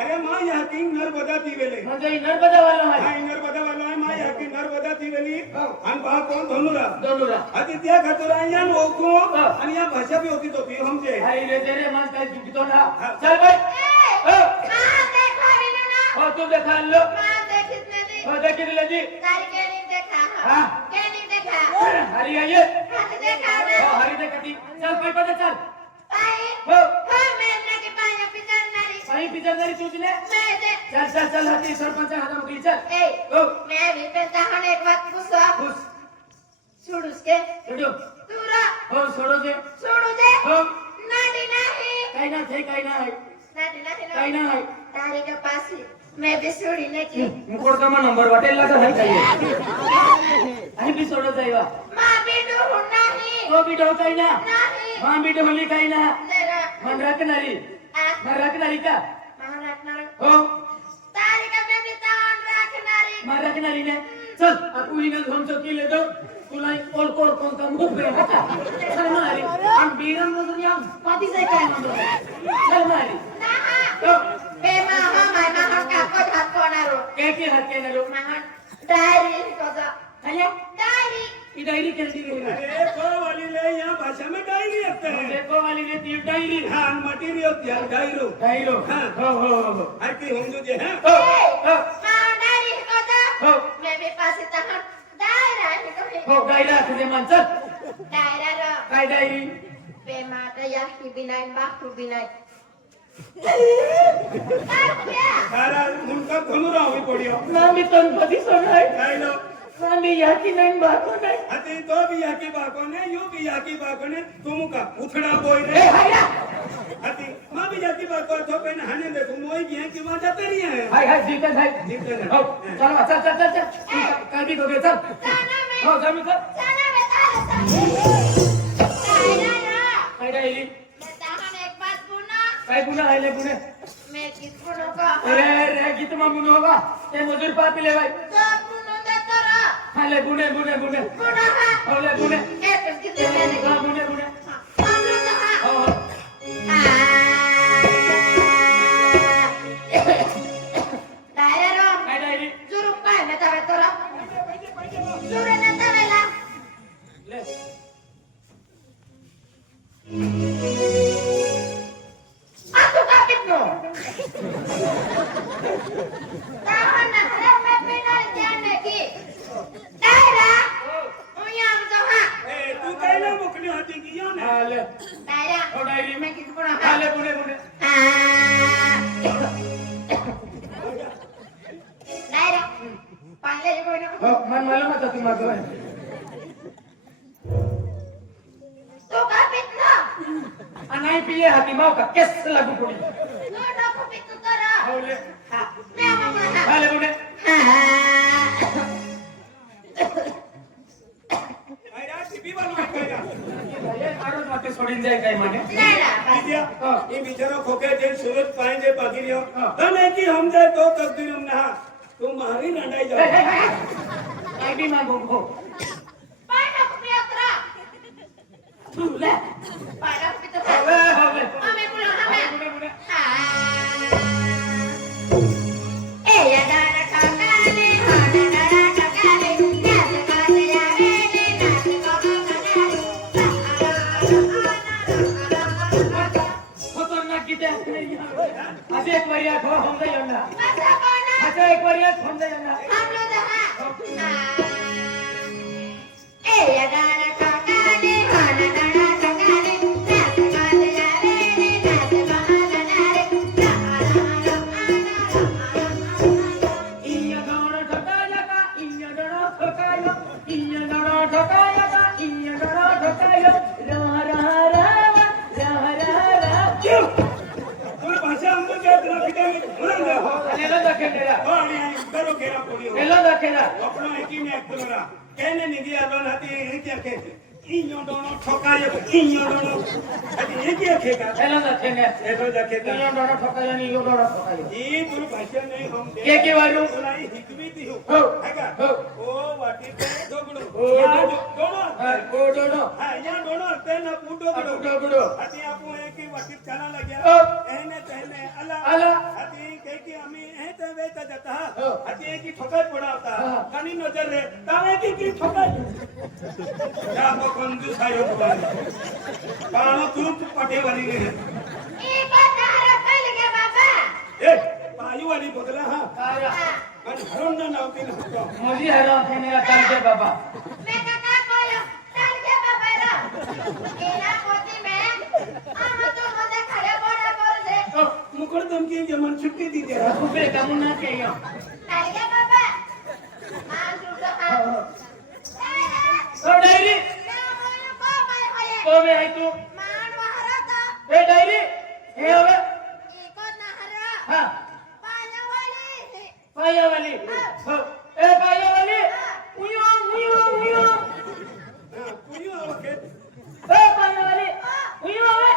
अरे माँ यहाँ की नर्मदा दिवेले नर्मदा वाला है हाँ नर्मदा वाला है माँ यहाँ की नर्मदा दिवेली हम बात कौन धनुरा दोनों अति त्या खतरा यहाँ लोगों आणि यहाँ भाषा भी होती तो भी हमसे अरे रे तेरे मन का जुट तो ना चल भाई माँ देखा नहीं ना हो तुम देखा लो माँ देखी नहीं हो देखी ले जी तारी के नहीं देखा हाँ के नहीं देखा हरी आइए हाथ देखा ना हो हरी देखती चल भाई पता चल पाई हो मैंने की पाया पिचर नारी सही पिक्चर नहीं तुझने मैं दे चल चल चल हाथी सरपंच हाथ में चल ए हो मैं भी पेता हूँ एक बात पूछो खुश छोड़ उसके छोड़ो दूरा हो छोड़ो दे छोड़ू दे हो नाडी नहीं कहीं ना थे कहीं ना है नाडी नहीं कहीं ना है तारी के पास ही मैं भी छोड़ी नहीं की मुकोड़ का मैं नंबर वाटेल लगा है कहीं आई भी छोड़ो जाएगा माँ भी डूब नहीं तो भी डो कहीं ना नहीं मां भी डोली कहीं ना तेरा मन रखनारी मन रखनारी का महाराज हो तारी का बेबी तान रखनारी मन रखनारी ने चल aku ini हम चौकी ले दो तुला कोल कोल कोन का मुंह पे बता चल मारी हम बीरम में दुनिया पाती से काय नंबर चल मारी ना तो बेमा हम मां का को हाथ को ना रो के हाथ के ना लो मां डायरी को जा आया डायरी ये डायरी कैसी है अरे को वाली ले यहाँ भाषा में डायरी होते हैं देखो वाली ने ती डायरी हाँ मटीरियल होती है डायरो डायरो हाँ हो हर की हम जो है हो मां डायरी को जा हो मैं भी पास तक डायरा को हो डायरा तुझे मन चल डायरा रो काय डायरी बेमा दया की बिनाई बाप बिनाई सारा उनका धनुरा हुई पड़ियो ना मी तनपदी सोनाय डायलो ना मी याकी नाही बाको नाही अति तो भी यहाँ की बाकों ने यू भी यहाँ की बाकों ने तुम का उठना बोल ए रहे हाया अति माँ भी यहाँ की बाकों तो पे नहाने दे तुम वही यहाँ की बात आते नहीं है हाय हाय जीतन हाय जीतन हो चल चल काय भी दोगे चल हो जा मी चल जाना बता डायरा रो काय डायरी बताहन एक बात बोलना काय गुना आहे ले गुने मैं किस बोलो का अरे रे गीत मा मुनो होगा ते मजूर पापी ले भाई तो बोलो दे करा हां ले गुने बोलो हां हो ले गुने ए कुछ कितने मैंने हां गुने बोलो तो हां हो डायरा रो काय डायरी जुरू काय ना तवे तोरा जुरू ना तवेला ले aku kapit no tahan na harap me pinal jane ki daira uyang to ha ए तू काय ना मुकली होती की यो ने हां ले daira हो डायरी me kis pura हां ha ले गुने daira pangle ko no हो मन मालूम होता तुम मागो to kapit no नाही पिये हाती माव का केस लागू पडी no no kapit to tara हो ले ha me ama ha हां ले गुने अरे टीवी बनवाय काय ना ये आरोज वाटे सोडीन जाय काय माने daira विद्या हां ये बिचारा खोके जे सूरज पाएंगे बाकी रियो तने की हम जाए तो तकदीर हम ना तू मारी नंडाई जाओ काय भी मागो हो pada kupiatra तू ले pada kupiatra हो ले ame pulang ame गुने eh ya dara kakane hana dara kakane nase kase ya vene nase kama kanare बार या खो हम दे ना Masa kona. अच्छा एक बार या हम दे ना Ham lo dah. Ya dana kakane, hana dana kakane, nas kod yare ne, nas bahana nare, इया गाना ठकाया का इया गाना ठकाया इया गाना ठकाया का इया गाना ठकाया रा रा रा रा रा रा क्यों तुम भाषा हमको क्या इतना पिटेंगे बोल दे हेलो दखेला आणि करो घेरा पोली हो हेलो दखेला अपना एक ही में एक बोलरा कहने निधी आलोन हाती हे क्या कहते इन्यो दोनों ठोकाए इन्यो दोनों हाती हे क्या कहता हेलो दखेला ये तो जकेता इया गाना ठकाया नहीं यो गाना ठकाया ये तुम भाषा नहीं हम के वालू बोलाई हिकवी थी हो है का हो ओ वाटी पे दोगड़ो ओ दोनों ओ दोनो हां यहाँ दोनों हते ना बूटो गुडो गुडो हाती आपू एक ही वाटी चला लग्या ओ एने तेने अला अला हाती कह की आम्ही हे ते वेता जाता हो हाती एक ही ठोकाय पडा होता हा. कानी नजर रे तावे की ठोकाय या को कंजूस आयो पाणो तू पटे वाली रे Iko nara kal ke baba. ए पायू वाली बदला हां काया आणि हरून ना नावती ना मुझे हैरान थे मेरा कल के बाबा मैं कका कोयो kal ke baba ra. Ina koti mein. Ama tu mode khare boda bol de. मुकड़ धमकी जमन छुट्टी दी दे ऊपर कमुना के यो Kal ke baba. Maan juta ha. ओ diary Na moyo ko mai hoye. को में है तू Maan wahara ta. ए डायरी ए होवे Iko nahara. हां Panya wali. पाया वाली हो ए पाया वाली उयो उयो उयो पुयो ओके ए पाया वाली उयो होवे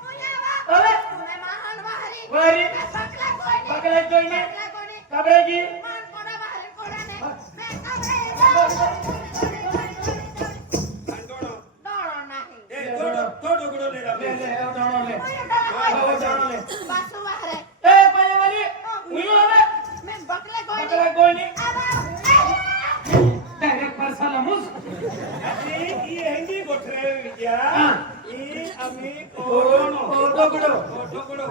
Punya ba. होवे मैं महान बाहरी. वारी Bakla koi ni. पकड़े कोई ने Bakla koi ni. कबरे की मान कोड़ा बाहरी कोड़ा ने. मैं कबरे. अंदोनो Doro nahi. ए दोडो दोडो गुडो ले ले रा ले ओ जानो ले Punya doro. ओ जानो ले Basu bahare. ए पाया वाली उयो होवे मैं bakla koi ni. पकड़े कोई नहीं Aba. डायरेक्ट पर सलामुस ये हेंगी गोठरे विद्या हां ये अमी ओ ओडोनो दोगड़ो ओडोगड़ो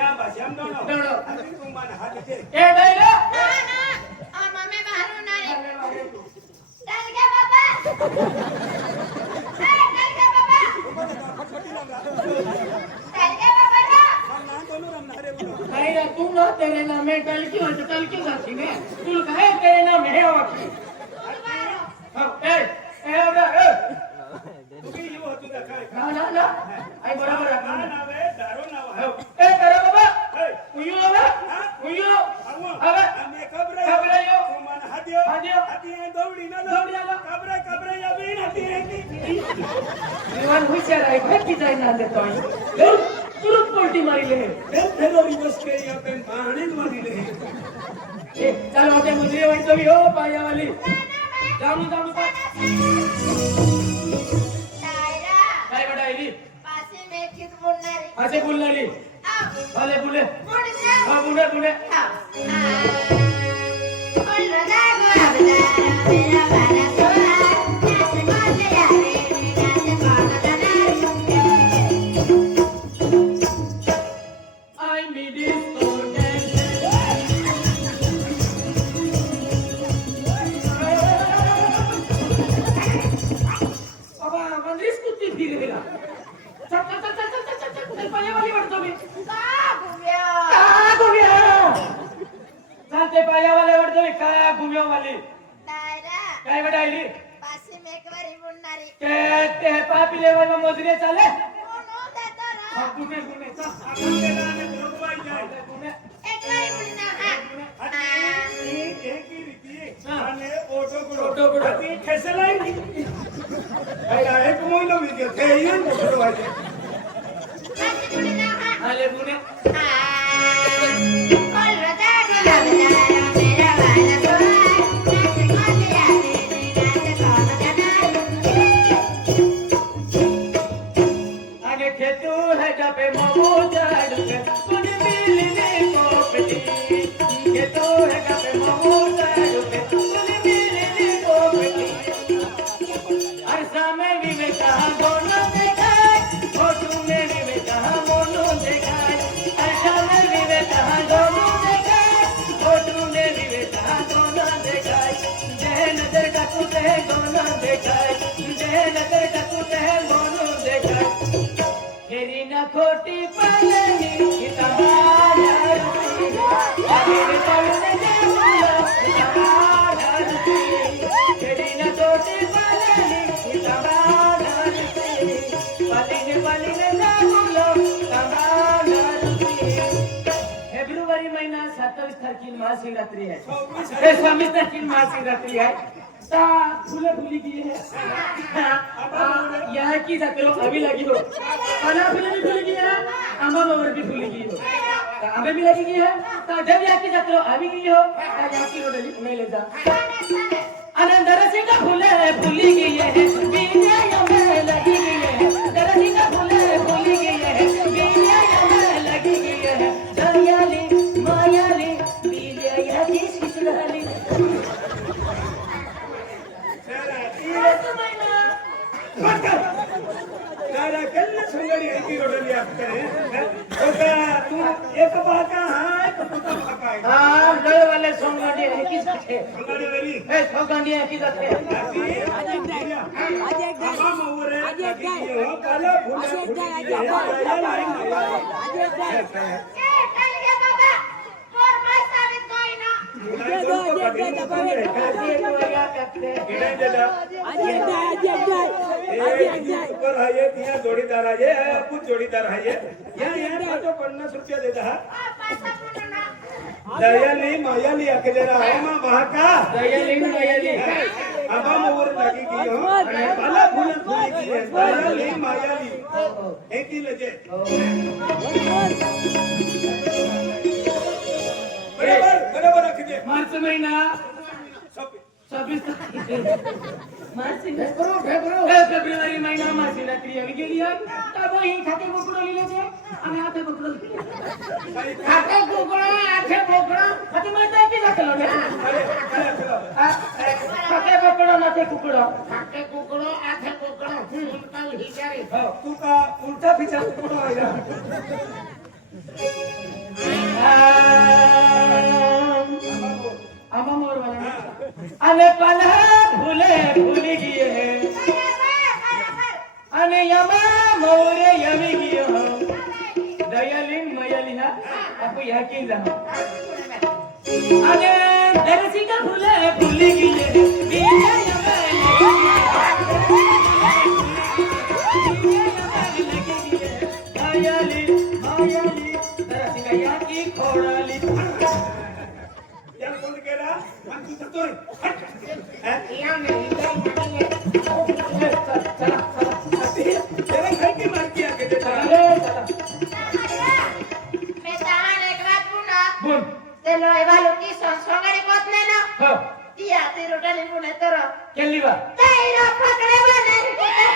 या भाषाम दोनो दोनो अभी तुम मान हाथ दे ए डायरी Na na. Ama मैं बाहर नारी. Dal ke baba. Dal ke baba. Dal ke baba ra. हम ना दोनो रम नारे बोलो नहीं रे तू ना तेरे नाम में टल क्यों जाती ने तू कहे तेरे नाम है वाकी ए ए अबे ए तू भी यो होतु देखाय ना ना आई बराबर ना है ना वे दारो ना वा ए करे बाबा ए उयो अबे उयो आवा अबे हमें कब्रे कब्रे यो तुम मान हादियो हादियो हादी दौड़ी ना दौड़ी आलो कब्रे कब्रे या भी हादी है की जीवन हुशियार है फेंक की जाए ना देतो है तुरंत पलटी मारी ले फिर रिवर्स के या पे बाहने मारी ले ए चल होते मुझे वही तो भी हो पाया वाली जामू जामू का Daira. काय बडाईली Pasi में कित बुनारी. असे बोलली Ab. भले बोले Budnya. हां बुने बुने Ha. Kol raga abda. Mera bana soha. Nas kod yare. Nas kod danar. I need is so बाबा मंदिर कुत्ती फिर गेला चल चल चल चल चल चल चल पाया वाली वाटतो मी Ka bumya. का घुम्या चालते पाया वाले वाटतो मी का घुम्या वाली Daira. काय बडाईली Pasi में कवरी बुनारी. ते पापी लेवल में मोजने चाले Kono data ra. अब बुने बुने चल अपन के नाम भगवान जाए बुने Ek kali bunna ha. हादी एक ही रीति माने ओटो ओटो गुडो. हादी कैसे लाई अरे एक मोइलो वीडियो थे ये मोटो वाले Pasi bunna ha. आले बुने Kol raga abda. Mera bana soha. Nas kod yare. Nas kod danar. आगे खेतू है जबे ममो जाड़ू के तूने मिलने को पटी खेतू है जबे ममो जाड़ू के तूने मिलने को पटी हर समय भी मैं कहा दोनों देखाए फोटो में भी मैं कहा दोनों देखाए हर समय भी मैं कहा दोनों खोटी पलनी तमारती अरे पलने जाऊला तमारती तेरी न खोटी पलनी तमारती पलने जाऊला तमारती फेब्रुवारी महिना 27 तारखेला महाशिवरात्री आहे 26 तारखेला महाशिवरात्री आहे ता फुले फुली की है यहाँ की जाते लोग अभी लगी हो अना फुले भी फुली की है आंबा मोवर भी फुली की हो आंबे भी लगी की है ता जब यहाँ की जाते लोग अभी की हो ता यहाँ की रोडली मैं ले जा अनंदर सिंह का फुले फुली की है बीजा में लगी की है दर सिंह का फुले फुली की है बीजा में लगी की है दरियाली मायाली बीजा यहाँ की शिशुराली दादा कल्ले संगडी ऐकी रोडली असते ओका तू एक बाका हाय तो तुका बाका आहे हां डोळे वाले सोंगडी आहे की जाते संगडी वेरी हे सोंगडी आहे की जाते आज एक बाबा मोरे आज एक हो काला फुले फुले तालगे बाबा मोर माय साबित कोई ना ऊपर आहे तिया जोडीदार आहे कुछ जोडीदार आहे या 50 रुपया देता पैसा पुरना दयाली मायाली अकेलेरा हो मा महाका दयाली आबा मोर लगी की हो काला फूल फूली की है दयाली मायाली एक ही लजे बरोबर रखिए मार्च महिना 26 मार्च फेब्रुवारी महिना महाशिवरात्री आम्ही गेली आहे तब ही खाते बोकडं लिहिले ते आणि आथे बोकडं खाते बोकडं आथे बोकडं खाते माहिती आहे की जातलो रे खाते बोकडं ना ते कुकडं खाते बोकडं आथे बोकडं उलटा हिचारे तू का उलटा पिछा पडो आहे आबा मोर वाला अने पला फुले फुली गिए है अने यमा मोरे यमी गिए हो दयालिन मयली हा आपको यह की जानो अने दरसी का फुले फुली गिए बीजा यमा मायाली मायाली दरसी का या की खोडाली या कोण केला मग तू जातोय तेरे घर की मारती आके देता मैं तान एक बात पुना बोल ते लोय वालो की संसंगडी पोतले ना हो ती आती रोटली पुणे तर केली बा तेरा पकडे बने तेरा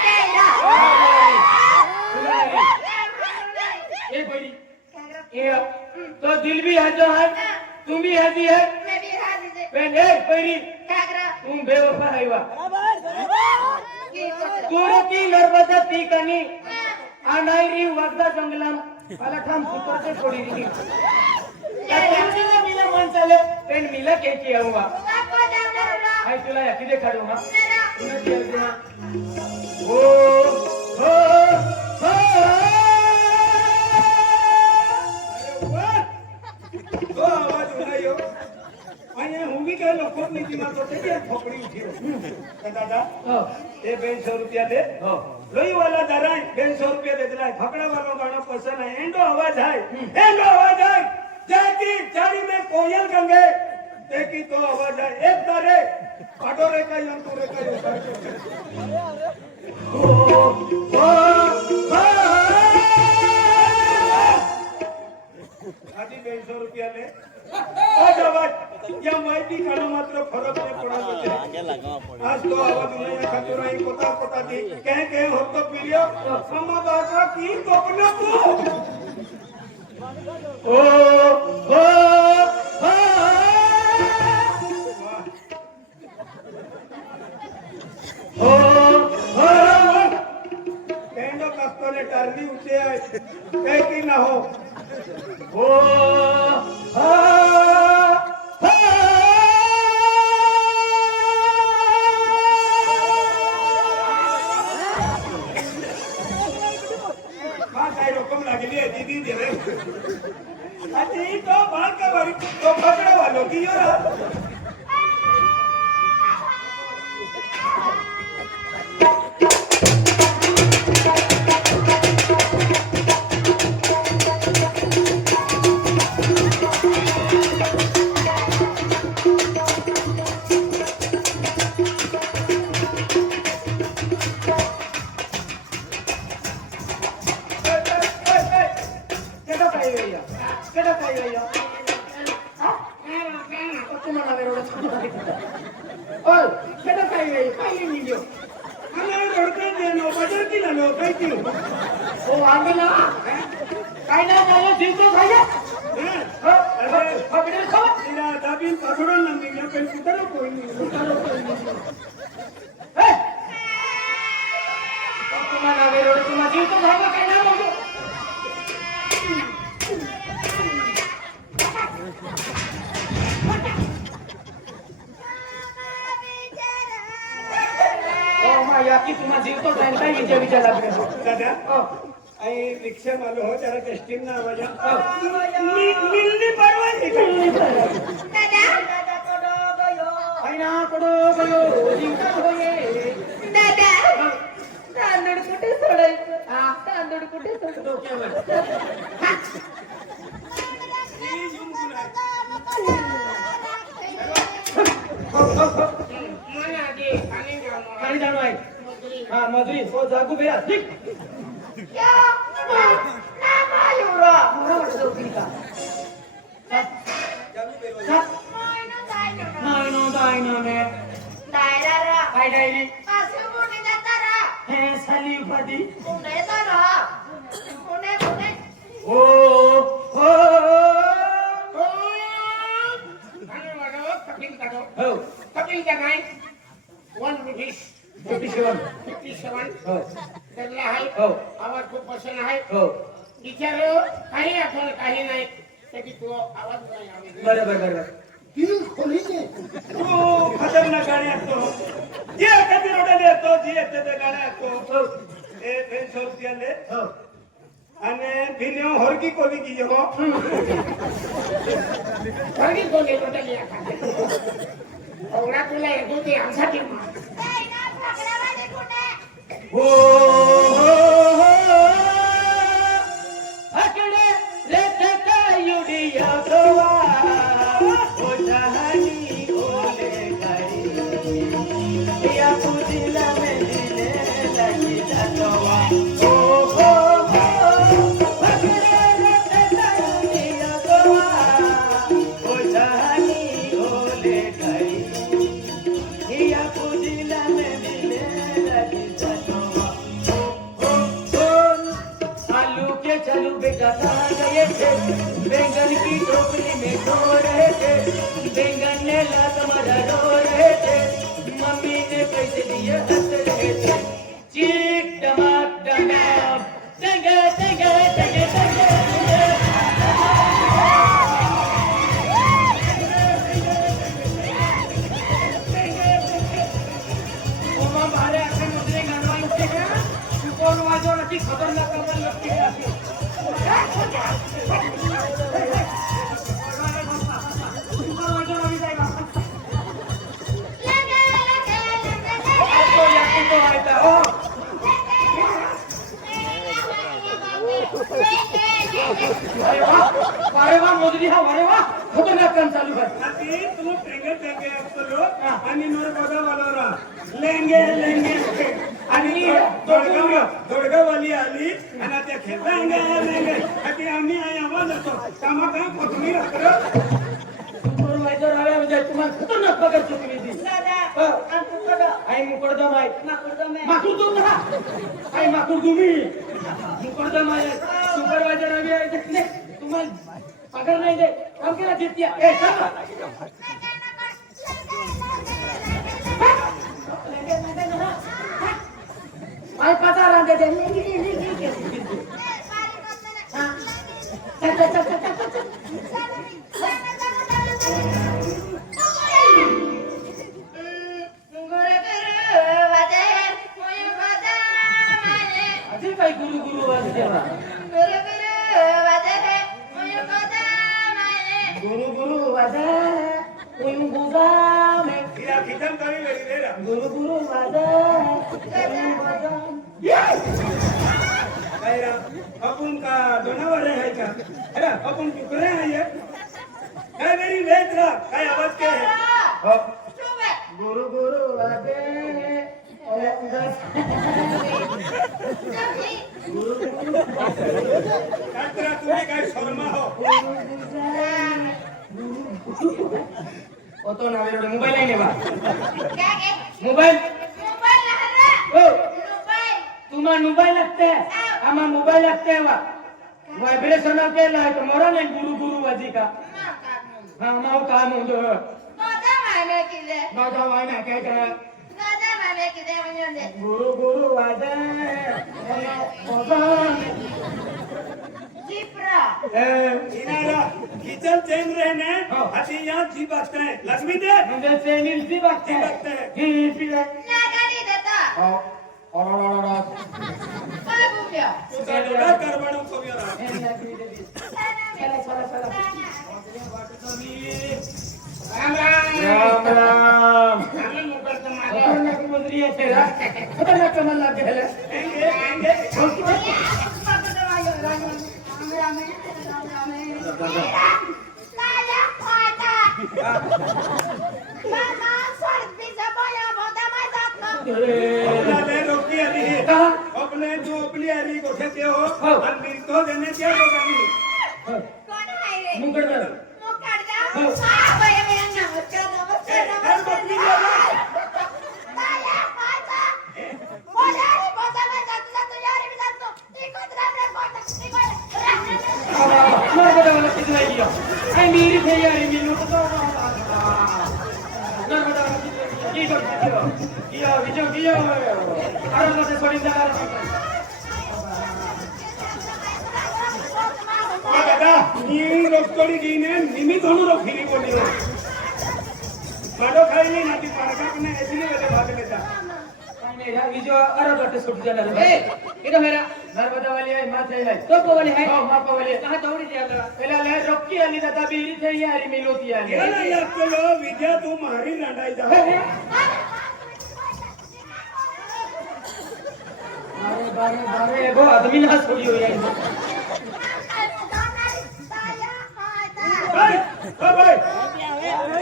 ए बड़ी ए तो दिल भी है जो है तुम भी है जी है मैं भी हाजी से पेन ए परी कागरा तुम बेवफा है वा की कोत तू की नर्मदा ती कनी अनाईरी वगदा जंगलम मला ठाम फुटते छोडी री मिला मन चाले पेन मिला के की आऊंगा आपको जावला आई तुला याकी दे काढूंगा तेरा तुला दे दूंगा ओ हो हो तो आवाज उठायो आणि હું બી કઈ લોકો નીતિ માં તો કે ફોકડી ઉઠ્યો દાદા हो એ 200 રૂપિયા દે हो લોહી વાલા દરાય 200 રૂપિયા દે દલાય ફકડા વાળો ગાણો પૈસા ના એંડો અવાજ આય જાકી ચારી મે કોયલ ગંગે देखी तो आवाज आए एक तारे काटो रे का यंतु रे का आजी 200 रुपया ले आज आवाज या माहिती काढून मात्र फरक नाही पडत आज तो आवाज नाही खातो नाही कोता कोता दी कहे होतो पिलियो मम्मा बाजा की कोपना को ओ हो हो हो हो केंडो कस्तोले टारली उठे आहे काही की ना हो हो हो काय लोक रक्कम लागली आहे ती दे रे आणि तो बाळ का बरी तो पकडा वालो की यो रिक्षा मालो हो त्याला टेस्टिंग ना आवाज मिलनी परवानी दादा तांदूळ कुठे सोडायचं तांदूळ कुठे मधुरी हो जागू बेरा ठीक आवाज खूप पसंत आहे विचार काही आठवण काही नाही त्याची तो आवाज नाही बरोबर तो खतरनाक गाणी असतो जे कधी रोडले येतो जे येते ते गाणे असतो ए फेन सोबतीले आणि फिर होरकी कोली की हो होरकी कोली टोटली ओळा तुला येतो ते आमसाठी हो अकडे रेखता युडिया गोवा हो जहानी बोले करी या पुदिला में दिले लगी जातवा हो अकडे रेखता युडिया गोवा हो जहानी बोले करी या पुदिला में दिले लगी जातवा चलू बेटा कहाँ गए थे बैंगन की टोकरी में खो रहे थे बैंगन ने लात मारा रो रहे थे मम्मी ने पैसे दिए हंस रहे थे चीट टमाट टमाट टंगे टंगे टंगे टंगे ओमा भारे आखे मुझे गाना लिखते हैं सुपोन वाजो रखी खतरनाक खबर लगती है अरे वा मोदी हा अरे वा खतरनाक काम चालू आहे तू टेंगे टेंगे असतो आणि नोर बघा वाला लेंगे लेंगे आणि दोडगाववाली आली आणि त्या खेळांगे लेंगे आणि आम्ही आवाज होतो कामा काय कोथमीर सुपरवायझर आल्या म्हणजे तुम्हाला खतरनाक पगार चुकली ती आई मुकडदम आहे माकुडदम ना आई माकुडदुमी मुकडदम आहे सुपरवायझर आली आहे तुम्हाला पगार नाही दे काम केला जित्या ए आई पता रांदे दे अजून काय गुरु गुरु वाजते बा. गुरु गुरु वाजे है उयु कोदा माने गुरु गुरु वाजा उयू गुगा में तिला खिचन करी वेळी रे रा. गुरु गुरु वाजा उयू वाजा. काय रा आपण का जनावर आहे का अरे आपण कुकरे आहे काय वेरी वेद रा काय आवाज काय आहे हो सुबे गुरु गुरु वाजे जबी कात्रा तुम्ही काय शर्मा हो तो ना वेळ मोबाईल आहे बा क्या के मोबाईल मोबाइल लहरा हो मोबाइल तुम्हाला मोबाईल लागते आम्हा मोबाईल लागते बा व्हायब्रेशन केला आहे तर मरा नाही गुरु गुरु वाजी का ना का हा माव काय म्हणतो कोदा माने किले माझा वाय ना काय काय कोदा माने किले म्हणजे गुरु गुरु वाजा जिप्रा इनारा किचन चेंज रहने हो. असी यहाँ जी बसते हैं लक्ष्मी दे म्हणजे चेनीलची बात जी बसते हैं ही पिले नागानी देता काय बोलल्या तू गाडोडा करवाडू खोबियारा राम राम राम राम आम्ही मोकळतं माझं. खतरनाक मंत्री आहे रा खतरनाक मला गेला एंगे एंगे अपना ले रोकी अली अपने जो अपनी अली को ठेके हो और मेरे को देने क्या होगा नहीं मुकट नर्मदा वाला कितना किया आई मेरी तैयारी में लोग तो नर्मदा वाला की कर किया विजय किया अरे मत छोड़ी जा दादा नी रोकतोड़ी गईने निमी दोनों रोखीनी बोली हो माडो खाईली ना ती पारका कने ऐसीने वेले भाग लेता मेरा विजय अरे मत छूट जाना रे इधर मेरा नर्मदा वाली है माथे है तो को वाली है हां मापा वाली कहां दौड़ी दिया पहला ले रोकी वाली दादा बीरी तैयारी में लोती आ ये ना यार चलो विद्या तू मारी लड़ाई जा अरे बारे बारे वो आदमी ना छोड़ी हो यार भाई ओ भाई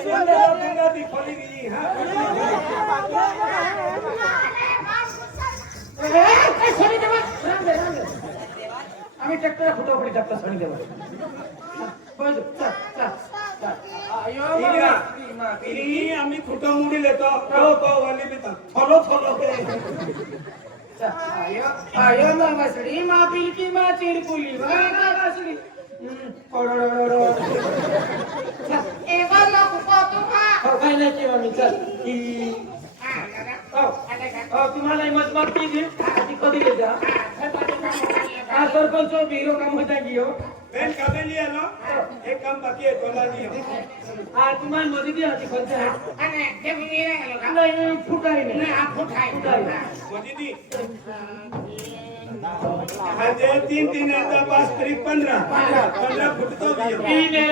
ये गंगा दी खोली गई हां छोड़ी दे आम्ही ट्रॅक्टर फुटो पडी ट्रॅक्टर सोडी देऊ चल चल चल आयो इरा इरी आम्ही खुटो मुडी लेतो तो तो वाली भी था थोलो थोलो के आयो आयो मागासडी मा पिलकी मा चिरकुली वा मागासडी कोडोडोडो एवढं नको तू खा काय नाही केवा मी चल की हा, दादा. तुम्हाला मजबूत की ती कधी देता हा सरपंच बिरो काम होता की हो बेन काबे लिया नो एक काम बाकी है तोला लियो हा तुम्हाला मध्ये दी होती कोणते आणि ते मी नाही गेलो का? नाही फुटाई नाही नाही, हा फूट आहे. हा. मोदी दी हाजे 3-3 5 15 फुट तो लियो ईने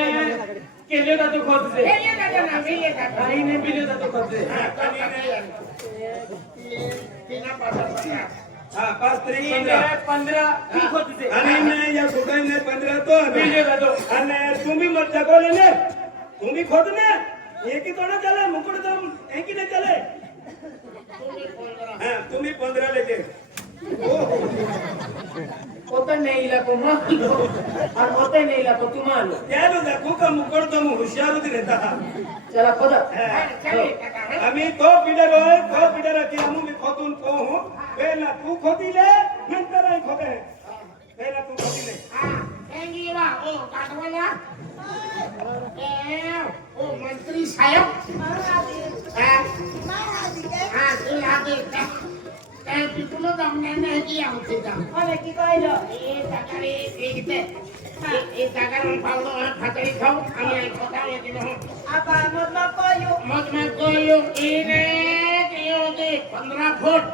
केले का तू खोद से हे ये दादा ना, हे ये दादा. नाही ने बिले का तू खोद से कनी ने तिला पाठवतो. हां 5 ईने 15 ती खोद से आणि ने या सुटाई ने 15 तो बिले का तो અને तुम्ही मत जगोले ने तुम्ही खोद ने एक ही तोड़ा चले मुकुट दम एक ही ने चले हां तुम्ही 15 लेके होता नाही इलाको मालो और होता नहीं इलाको तुम्हारो यार देखो का मुकुट दम होशियार होती रहता चला खोदा चल, दादा. आम्ही तो बिडर होय तो बिडर की आम्ही मी खोदून पोहू पहिला तू खोदिले नंतर आई खोदे पहिला तू खोदिले हा, हे गेला. ओ, काढवायला. ओ, मंत्री साहेब. हा, हा, ते आधी. काय तिथून जमणार नाही की आमची जाम. अरे की कायला ए, सकाळी एक इथे. ए, सकाळी पावलं खातरी खाऊ आणि स्वतः येते ना. आता मत नको मग मग कोयो इने ते होते 15 फूट.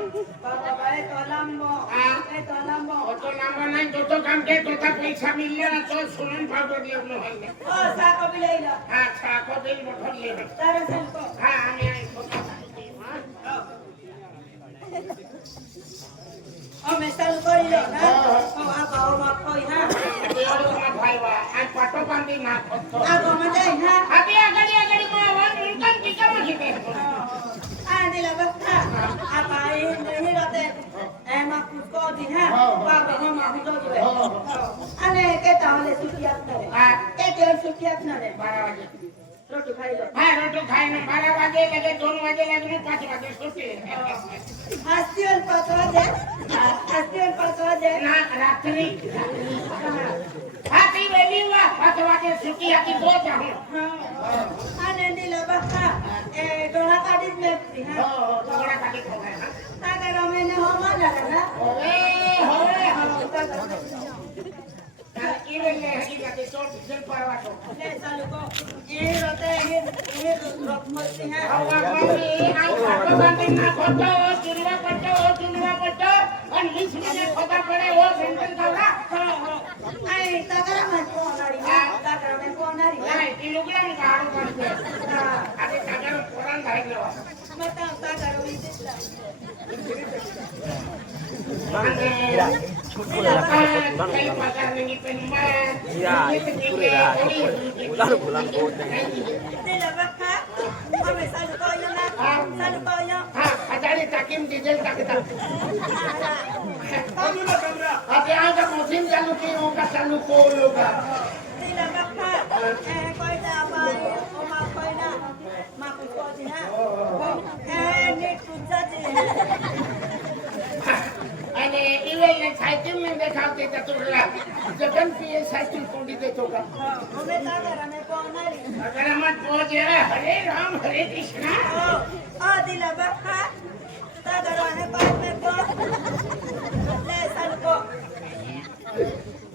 बाबा बाय तोलांबो हा. ए तोलांबो तो काम के तो था पैसा मिलले ना तो सुनन पाउडर ले लो है ओ साको बिलेला हां साको बिल मोठर ले तारा सलको हां आम्ही आई होता ओ मैं सलको इलो ना ओ आबा ओ मा कोई हा एवढं ना भाईवा आज पाटो बांधी ना होतो आबा मध्ये हा आधी आगडी मावन उलटन टिका माहिती दिला बघा आबा हे राते एमा कुको दी हा बाबा मम्मा हुतो दे आणि के तावले सुटियात नरे हां ते ते सुटियात नरे 12 वाजे रोटी खाइलो हां रोटी खाईन 12 वाजे लगे 2 वाजे लगे 5 वाजे सुट्टी हस्तियल 5 वाजे हस्तियल 5 वाजे ना रात्री हाती वेली वा 5 वाजे सुट्टी आती 2 जाऊ आणि दिला बघा ए डोळा काढीत मेपती हा थोडा काढी ठेवलाय ना तागा रमेने हो माझा ना होय ई वेले हगी जाते तो डिझेल परवातो ले चालू को ये रोते ये रोकमती है आवा मम्मी आई खातो बांधी ना खोतो चुनवा पट्टो आणि लीस मध्ये खोदा पडे ओ सेंटर झाला आई तागा रमे कोणारी तागा रमे कोणारी नाही ती लुगडा काढू पडते आधी तागर पोरान धायलो मत तागा रमे दिसला काही पगार नाही पण दिला बघा हमें चालू को यो ना चालू को यो हा हजारी टाकीम डिझेल टाकतात बाजूला कमरा आता आगा मशीन चालू की ओका चालू को लोगा दिला बघा ए कोई ता बाई ओ मा कोई ना मा को दी ना ए नीट तुझा दी आणि इवेलने सायकल में देखावते त्या तुला जगन पीए सायकल कोंडी देतो का हमें तागा रमे कोणारी अगर मत पहुंचे हरे राम हरे कृष्णा आ दिला बघा तागा रमे बाद में को ले चालू को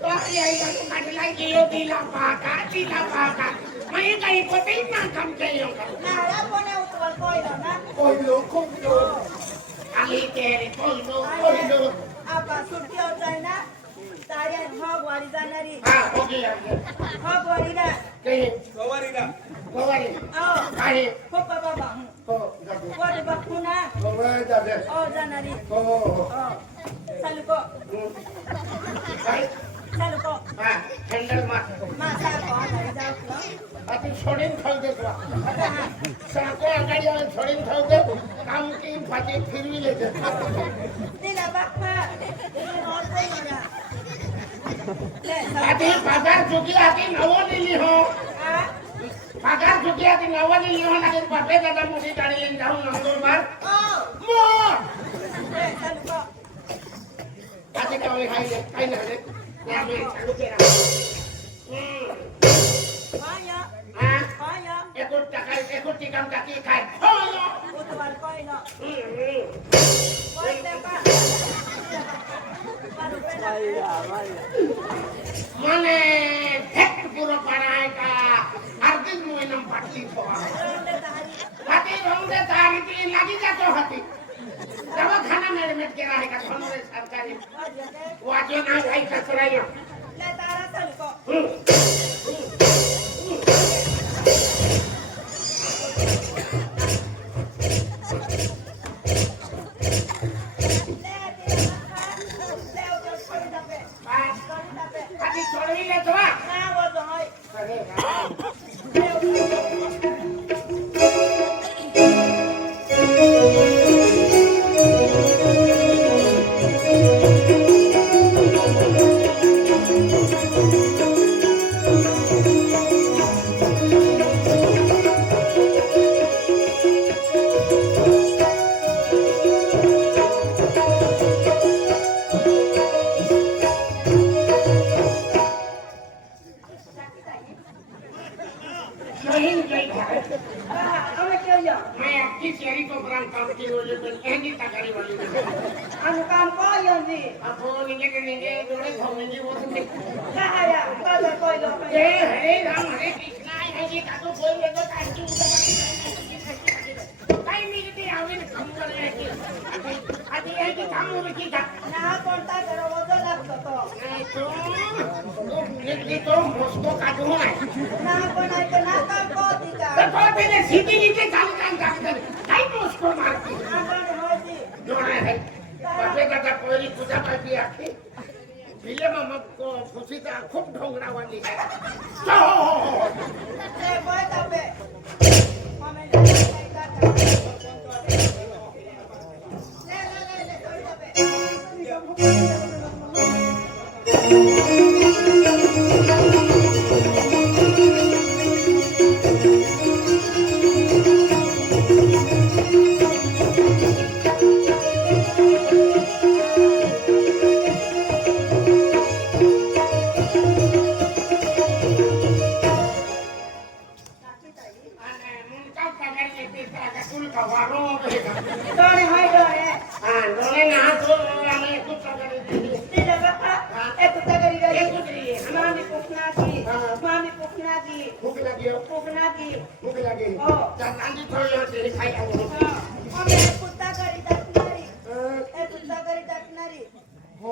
तो आई तो काटला गेलो दिला पाका मैं काही कोते ना काम केलो का नारा कोणे उतवल कोई ना कोई लोक आली तेरे कोई लोक आपा सुट्टी होत जाय ना तारे हगवाडी जाणारी हा ओके हगवाडीला ते गवारीला गोवारी ओ आहे हो बाबा हो जाते कोणी बघू ना गोवारी जाते ओ जाणारी हो चालू को काय चालू को हा हँडल मार मासा को आणारी जाऊ अति छोडीन खाऊ दे तुला साको आगाडी आले छोडीन खाऊ दे काम की फाटी फिरवी लेते दिला बघा और कोई ना ले आधी पगार चुकी आधी नवो दिली हो पगार चुकी आधी नवो दिली हो लागेल बापे दादा मोठी गाडी लेन जाऊन नंदुरबार ओ मो ले चालू को आधी काय खायले काय नाही या मी चालू केला आया हा आया एकूण टिकाम टाकी काय हो उतवल कोई ना कोई देखा मने फेक्ट पुरो पडाय का अर्धिक महिना पाटली पोहा हाती रंग तारी ती लागी जातो हाती दवाखाना मेडमेट केला आहे का सोनरे सरकारी वाजो ना काही कसरायो ले तारा चालू को हाती सोडवी लेतो हा ना वो जो है अरे राम नहीं गई हमें क्यों यो मैं आपकी शेरी को ब्रांड काम की वजह से एंडी तकारी वाली अनु काम को यो जी अब वो निगे जोड़े खाऊंगी वो तुमने कहा या कल कोई लो ये हरे राम हरे कृष्णा है ये का तो बोल ले तो कांची काय मिलती आवे न काम करे की आधी है कि काम हो की था ना कोणता करो वो जो लागतो तो नहीं ती तो मस्को काढू नाही ना कोणाचं ना करतो तिचा तर तो तिने सिटी गिटी चालू काही मस्को मारती आपण होती दोन आहे बापे दादा पोरी तुझा पाहिजे आखी बिले मग फुसीचा खूप ढोंगरावाली ते बोय तबे मम्मी नाही करता ले थोडी डोळे हाय डोळे डोळे ना तो आम्ही खूप सगळे ते बाबा एक तगरी गरी मामी पुकनाची भूक लागली भूक लागली हो. त्या कांदी थोडी होती खाई आलो मम्मी पुत्ता करी टाकणारी ए पुत्ता करी टाकणारी हो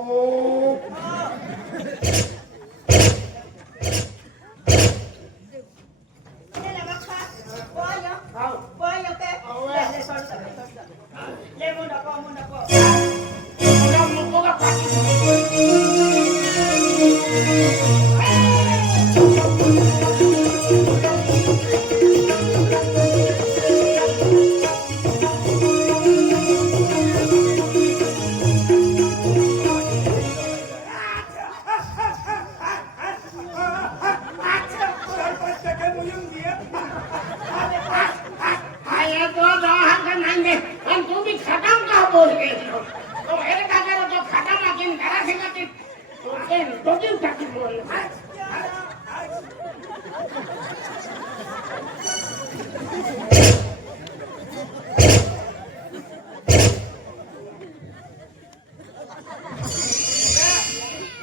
ले बाबा बोय के ले सोड ले मुंडा मला नको का पाठी सरपंच काय मुलीम दिया आया तो हात नाही दे पण तू भी खतम का बोल गई तो हे का करो तो खतम आकिन घरा से का तो क्यों टाकी बोल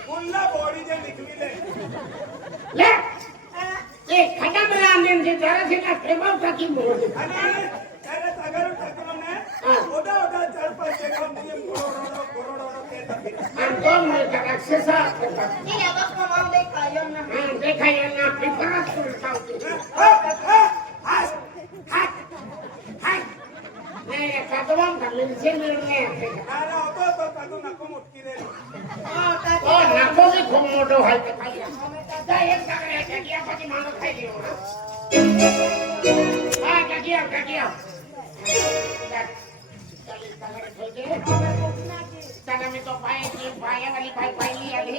पुन्हा बॉडी जे निघविले ले ये खतम रांदेन से जरा से का टेबल टाकी बोल आणि त्याला तगारून टाकलं ना ओदा सरपंच काम नियम गोरोडो के टाकले अंतोन में का एक्सेसा ni ya bak mama de kayo na देखा ये ना प्रिफरेंस सुनता हूँ नहीं खतम कर ले से मिलने अरे होतो तो तातू नको मुटकी रे ओ नको की खूप मोठं व्हायचं पाहिजे आता एक सगळ्या जगिया पाठी माणूस खायली हा जगिया त्याला मी तो पायावाली पाय पाहिली आली